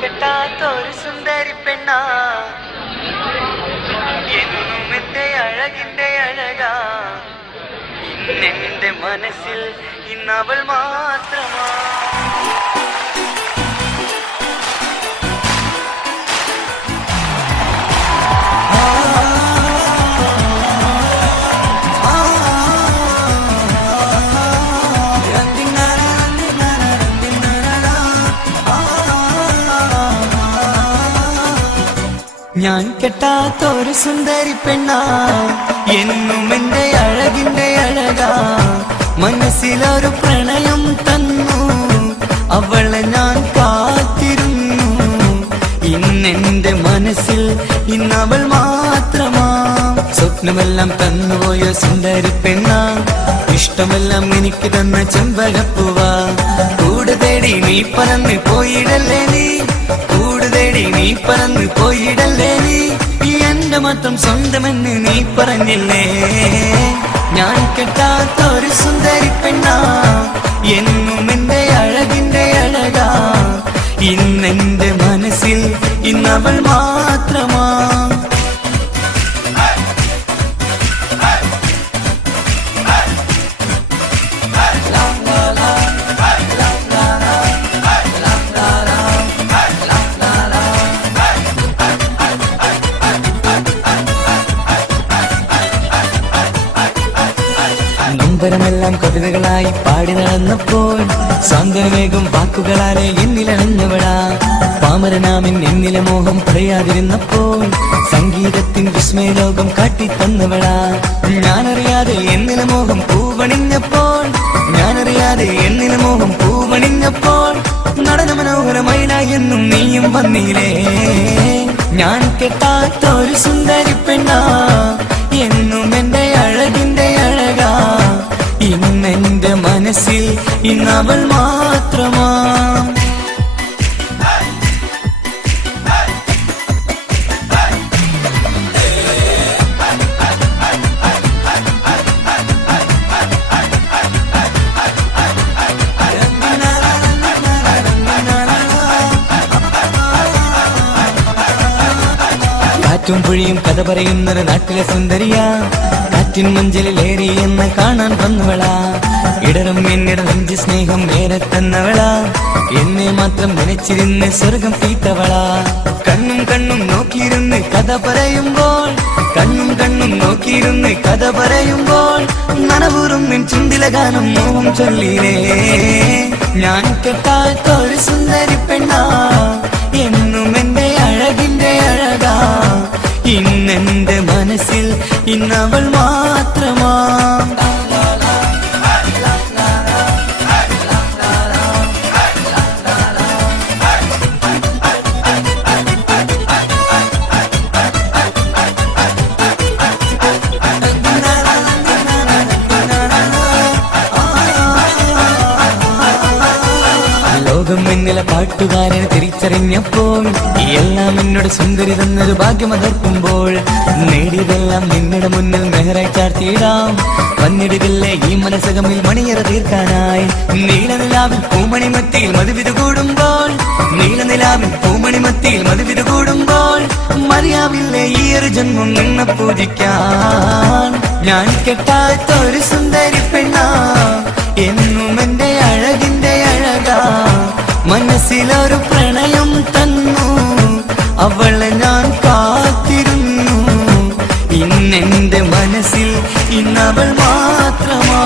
കെട്ടാത്തൊരു സുന്ദരി പെണ്ണാ എന്നും എന്റെ അഴകിന്റെ അഴകാ ഇന്നെന്റെ മനസ്സിൽ ഇന്നവൾ മാത്രമാ ഞാൻ കെട്ടാത്തൊരു സുന്ദരി പെണ്ണാ എന്നും എന്റെ അഴകിന്റെ അഴകാ മനസ്സിലൊരു പ്രണയം തന്നു അവളെ ഞാൻ കാത്തിരുന്നു ഇന്നെന്റെ മനസ്സിൽ ഇന്നവൾ മാത്രമാ സ്വപ്നമെല്ലാം തന്നുപോയ സുന്ദരി പെണ്ണാ ഇഷ്ടമെല്ലാം എനിക്ക് തന്ന ചെമ്പകപ്പൂവാ കൂട് തേടി നീ പറന്ന് പോയിടല്ലേ നീ പറന്ന് പോയിടല്ലേ നീ എന്റെ മാത്രം സ്വന്തമെന്ന് നീ പറഞ്ഞില്ലേ ഞാൻ കെട്ടാത്തൊരു സുന്ദരി പെണ്ണാ എന്നും എന്റെ അഴകിന്റെ അഴകാ ഇന്നെന്റെ മനസ്സിൽ ഇന്നവൾ മാത്രമാ നമ്പരമെല്ലാം കവിതകളായി പാടി നടന്നപ്പോൾ സാന്ത്വനമേകും വാക്കുകളാലെ എന്നിലണഞ്ഞവളാ പാമരനാമിൻ എന്നിലെ മോഹം പറയാതിരുന്നപ്പോൾ സംഗീതത്തിൻ വിസ്മയലോകം കാട്ടിത്തന്നവളാ ഞാനറിയാതെ എന്നിലെ മോഹം പൂവണിഞ്ഞപ്പോൾ നടന മനോഹരമൈനായി എന്നും നീയും വന്നില്ലേ ഞാൻ കെട്ടാത്തൊരു സുന്ദരി പെണ്ണാ എന്നും എന്റെ അഴകിന്റെ അഴകാ ഇന്നെന്റെ മനസ്സിൽ ഇന്നവൾ മാത്രമാ കാറ്റും പുഴയും കഥ പറയുന്നൊരു നാട്ടിലെ സുന്ദരിയാ കാറ്റിൻ മഞ്ചലിലേറി എന്ന് കാണാൻ വന്നവളാ ഇടറും എന്നിട നെഞ്ച് സ്നേഹം നേരെ തന്നവളാ എന്നെ മാത്രം നനച്ചിരുന്ന് സ്വർഗം തീത്തവളാ കണ്ണും നോക്കിയിരുന്ന് കഥ പറയുമ്പോൾ നനവൂറും നിൻ ചുണ്ടില ഗാനം മോഹം ചൊല്ലിലേ ഞാൻ കെട്ടാത്തൊരു സുന്ദരി പെണ്ണാ എന്നും എന്റെ അഴകിന്റെ അഴകാ ഇന്നെന്റെ മനസ്സിൽ ഇന്നവൾ മാത്രമാ ലോകം എന്നിലെ പാട്ടുകാരനെ തിരിച്ചറിഞ്ഞപ്പോൾ എല്ലാം എന്നോട് സുന്ദരി തന്നൊരു ഭാഗ്യമതർക്കുമ്പോൾ നേടിയതെല്ലാം നിങ്ങളുടെ മുന്നിൽ മെഹറായി ചാർത്തിയിടാം വന്നിടില്ലേ ഈ മനസ്സകമിൽ മണിയറ തീർക്കാനായി നീലനിലാവിൽ പൂമണിമത്തിയിൽ മധുവിധു കൂടുമ്പോൾ മറിയാവില്ലേ ഈ ഒരു ജന്മം നിന്നെ പൂജിക്കാൻ ഞാൻ കെട്ടാത്തൊരു സുന്ദരി പെണ്ണാ എന്നും എന്റെ അഴകിന്റെ അഴകാ മനസ്സിലൊരു പ്രണയം തന്നു അവളെ ഞാൻ കാത്തിരുന്നു ഇന്നെന്റെ മനസ്സിൽ ഇന്നവൾ മാത്രമാ